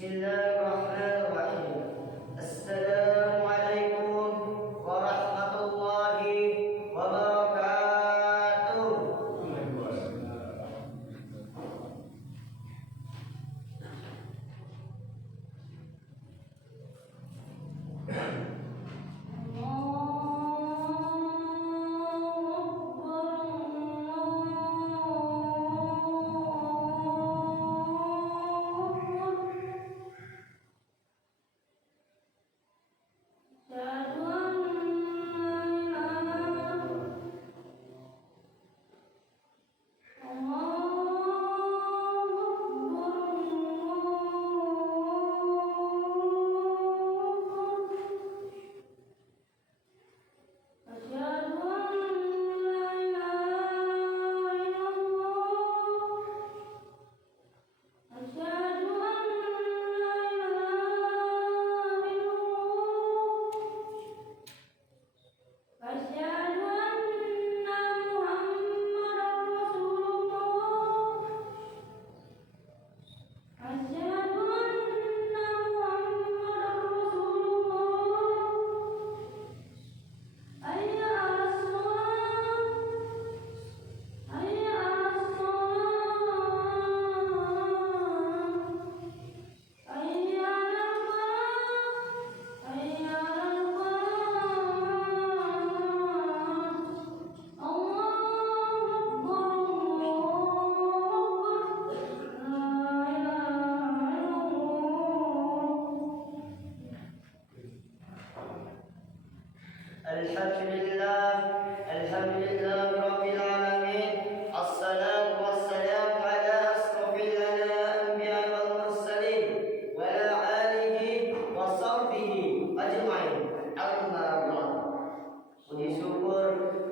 Bismillahirrahmanirrahim. Assalamualaikum warahmatullahi wabarakatuh. Alhamdulillah rabbil alamin. Assalatu wassalamu ala asrofil anbiya wal mursalin wa ala alihi wa sahbihi ajma'in. Amma ba'd. Puji syukur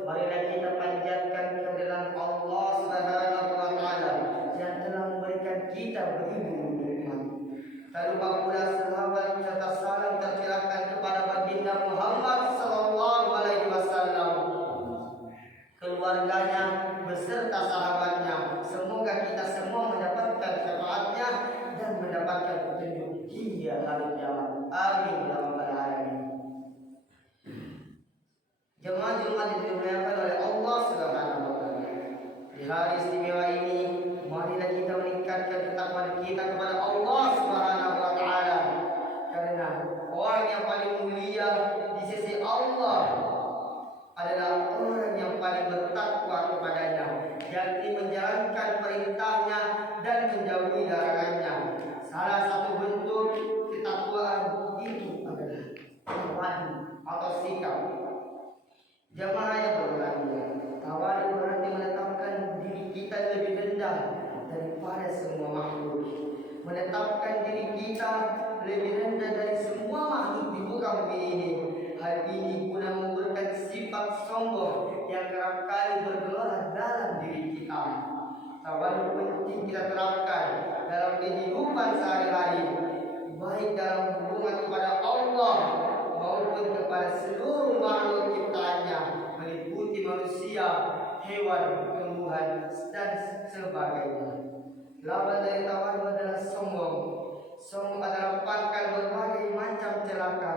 marilah kita panjatkan kehadiran Allah Subhanahu wa taala yang telah memberikan kita beribu nikmat. Tak lupa pula selawat serta salam tercurahkan kepada baginda Muhammad sallallahu alaihi wasallam, keluarganya beserta sahabatnya. Semoga kita semua mendapatkan syafaatnya dan mendapatkan petunjuk hingga hari kiamat. Amin ya rabbal alamin. Jemaah-jemaah dimuliakan oleh Allah Subhanahu wa taala. Di hari istimewa ini, marilah kita meningkatkan ketakwaan kita kepada Allah Subhanahu wa taala. Karena orang yang paling mulia di sisi Allah adalah orang yang paling bertakwa kepadanya, yakni menjalankan perintahnya dan menjauhi larangannya. Salah satu bentuk ketakwaan itu adalah tawadu atau sikap. Jemaah yang berbahagia, tawadu berarti menetapkan diri kita lebih rendah daripada semua makhluk, menetapkan diri kita lebih rendah dari semua makhluk di muka bumi ini. Hal ini guna menguburkan sifat sombong yang kerap kali bergelora dalam diri kita. Tawadu penting kita terapkan dalam kehidupan sehari-hari, baik dalam hubungan kepada Allah maupun kepada seluruh makhluk ciptaannya, meliputi manusia, hewan, tumbuhan, dan sebagainya. Lawan dari tawadu adalah sombong. Sombong adalah pangkal berbagai macam celaka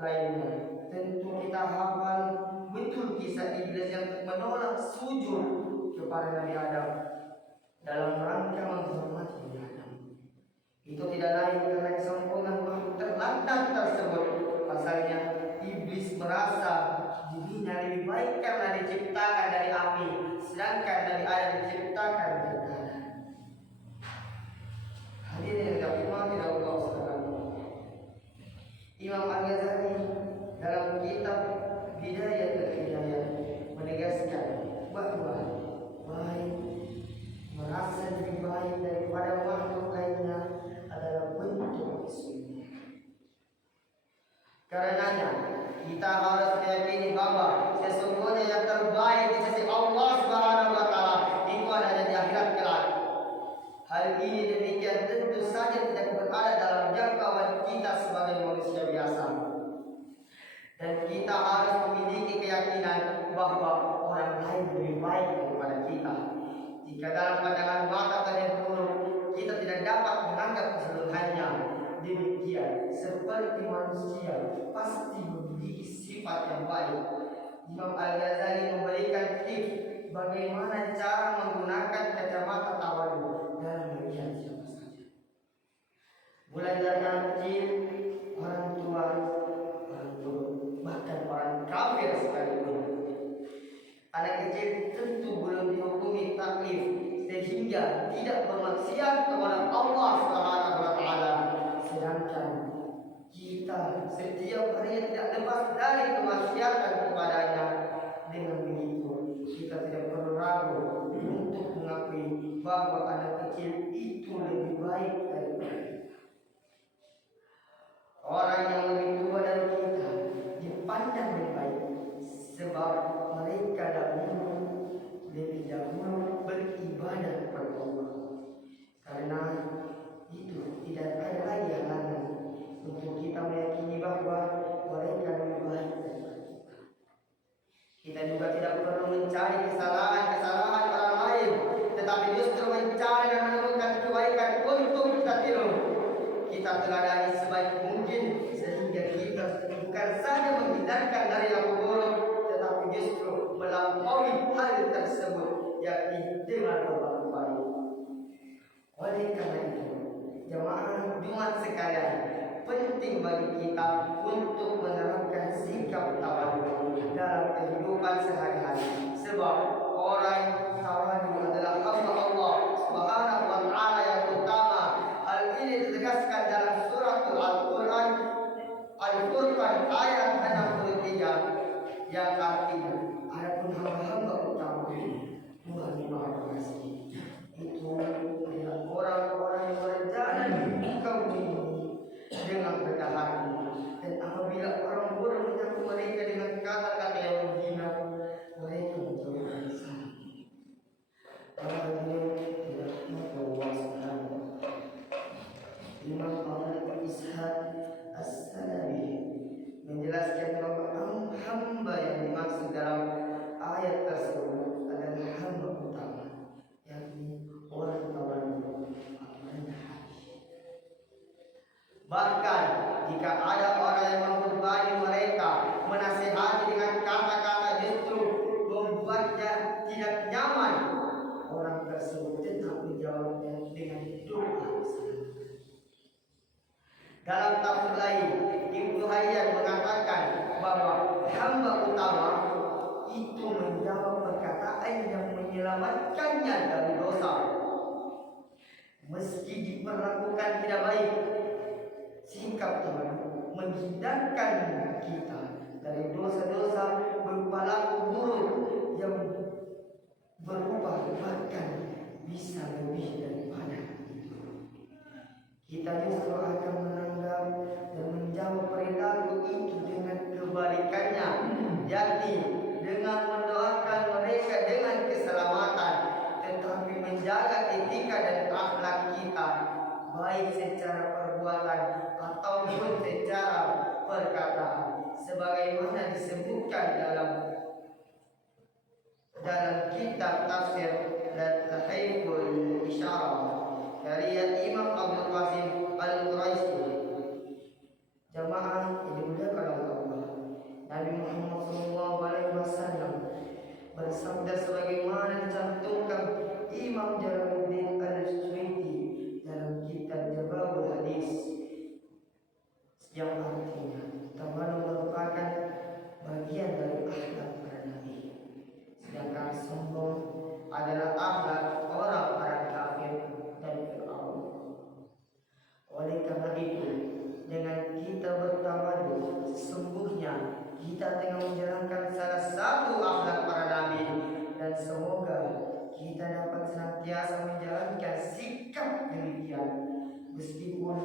lainnya. Tentu kita hafal betul kisah iblis yang menolak sujud kepada Nabi Adam dalam rangka menghormati Nabi Adam. Itu tidak lain karena kesombongan makhluk terlantar tersebut. Pasalnya iblis merasa dirinya lebih baik karena diciptakan dari api, sedangkan Nabi Adam diciptakan dari tanah. Hadirin yang dirahmati Allah sekalian, Imam Al-Ghazali dalam kitab Bidayatul Hidayah menegaskan bahwa baik merasa lebih baik daripada makhluk lainnya adalah bentuk kesulitan. Karenanya kita harus meyakini bahwa sesungguhnya yang terbaik di sisi Allah Subhanahu wa taala itu adanya di akhirat kelak. Hal ini demikian tentu saja tidak berada dalam jangkauan kita sebagai manusia biasa. Dan kita harus memiliki keyakinan bahwa orang lain lebih baik daripada kita. Jika dalam pandangan mata terlihat buruk, kita tidak dapat menganggap keseluruhannya. demikian seperti manusia pasti memiliki sifat yang baik. Imam Al-Ghazali memberikan tips bagaimana cara menggunakan kacamata tawadhu dalam melihat siapa saja. Mulai dari anak kecil, orang tua, orang guru, bahkan orang kafir sekalipun. Anak kecil tentu belum dihukumi taklif sehingga tidak bermaksiat kepada Allah Subhanahu wa taala. Sedangkan kita setiap hari tidak lepas dari kemaksiatan kepadanya. Dengan begitu kita tidak perlu ragu untuk mengakui bahwa anak kecil itu lebih baik daripada kita. Orang yang lebih tua dari kita dipandang lebih baik sebab mereka lebih dahulu beribadah kepada Allah. Karena itu tidak ada lagi halangan untuk kita meyakini bahwa mereka lebih baik daripada kita. Kita juga tidak perlu mencari kesalahan-kesalahan orang lain, tetapi justru mencari dan menemukan kebaikan untuk kita tiru. Kita teladani sebaik mungkin sehingga kita bukan saja menghindarkan dari yang buruk, tetapi justru melampaui hal tersebut, yakni dengan berbuat baik. Oleh karena itu, jemaah Jumat sekalian, penting bagi kita untuk menerapkan sikap tawadhu dalam kehidupan sehari-hari. Sebab orang tawadhu adalah hamba Allah Subhanahu wa taala yang utama. Hal ini ditegaskan dalam surah Al-Quran Al-Furqan ayat 63 yang artinya, adapun hamba-hamba utama Tuhan yang Maha Pengasih itu adalah orang-orang yang berjalan di muka bumi dengan rendah hati, dan apabila orang bodoh menyapu mereka dengan kata-kata yang menghina, mereka menjauhi dari sana. Imam Abu Ishaq As-Salabi menjelaskan bahwa hamba yang dimaksud dalam ayat tersebut adalah hamba utama, yakni orang tawadhu atau rendah hati. Bahkan jika ada orang yang membebani mereka, menasihati dengan kata-kata justru membuatnya tidak nyaman, orang tersebut tetap menjawabnya dengan doa. Dalam tafsir lain, Ibnu Hayyan mengatakan bahwa hamba utama itu menjawab perkataan yang menyelamatkannya dari dosa, meski diperlakukan tidak baik. Sikap tawadhu menghindarkan kita dari dosa-dosa berupa laku buruk yang berubah, bahkan bisa lebih daripada itu. Kita justru akan menanggap dan menjawab perilaku itu dengan kebalikannya, yakni dengan mendoakan mereka dengan keselamatan, tetapi menjaga etika dan akhlak kita, baik secara perbuatan ataupun secara perkataan, sebagaimana disebutkan dalam kitab tafsir dan Tahriful Isyarah dari Imam Abdul Qasim Al-Quraisy. Jamaah yang dimuliakan oleh Allah, Nabi Muhammad SAW bersabda sebagaimana dicantumkan Imam Jalaluddin Al-Suyuti dalam kitab Jawabul Hadis, yang artinya tawadhu merupakan bagian dari akhlak para nabi, sedangkan sombong adalah akhlak orang-orang kafir dan Fir'aun. Oleh karena itu, dengan kita bertawadhu, sesungguhnya kita tengah menjalankan salah satu akhlak para nabi, dan semoga kita dapat senantiasa menjalankan sikap demikian, meskipun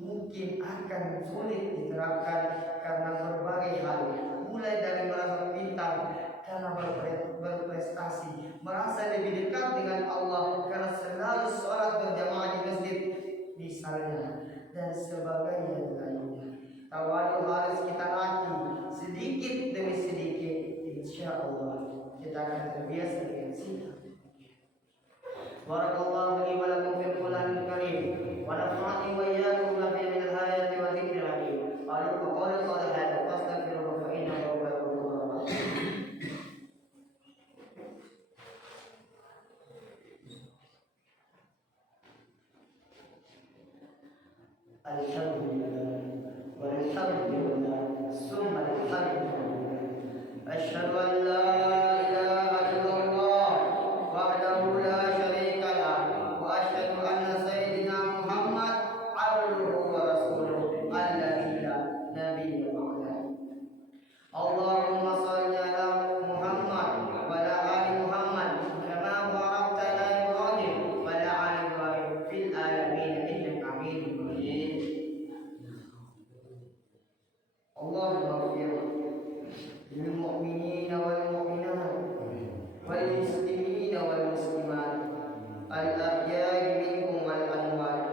mungkin akan sulit diterapkan karena berbagai hal, mulai dari merasa pintar karena berprestasi, merasa lebih dekat dengan Allah karena selalu sholat berjamaah di masjid misalnya, dan sebagainya lainnya. Tawadhu harus kita latih sedikit demi sedikit, insya Allah kita akan terbiasa dengan sikap. Barakallahu li wa lakum fil Qur'anil Karim wa nafa'ani wa iyyakum bi ayati Alhamdulillah, walhamdulillah, summa alhamdulillah. Asyhadu an la ilaha illallah wahdahu la syarika lah wa asyhadu anna sayyidina Muhammad abduhu wa rasuluh alladzi la nabiyya ba'dahu. Allahumma shalli ala Muhammad wa ala ali Muhammad kama barakta ala Ibrahim wa ala ali Ibrahim fil alamin innaka Hamidum Majid. Allahumma ighfir lil mu'minina wal mu'minat wal muslimina wal muslimat al ahya'i minhum wal amwat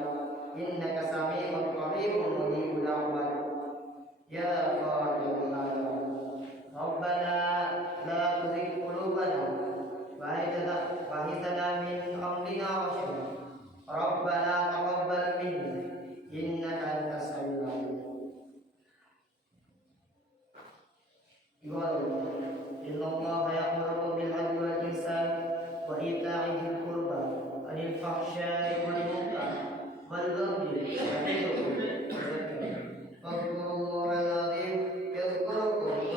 innaka sami'un qaribun mujibud da'wat ya qadil alam. Rabbana la tuzigh qulubana wa hab lana min amrina rashada. Rabbana taqabbal minna innaka antas samiul alim. Innallaha ya'muru bil 'adli wal ihsan wa ita'i dzil qurba wa 'anil fahsya'i wal munkar wal baghi ya'idukum fadhkurullahal 'azim yadhkurukum wa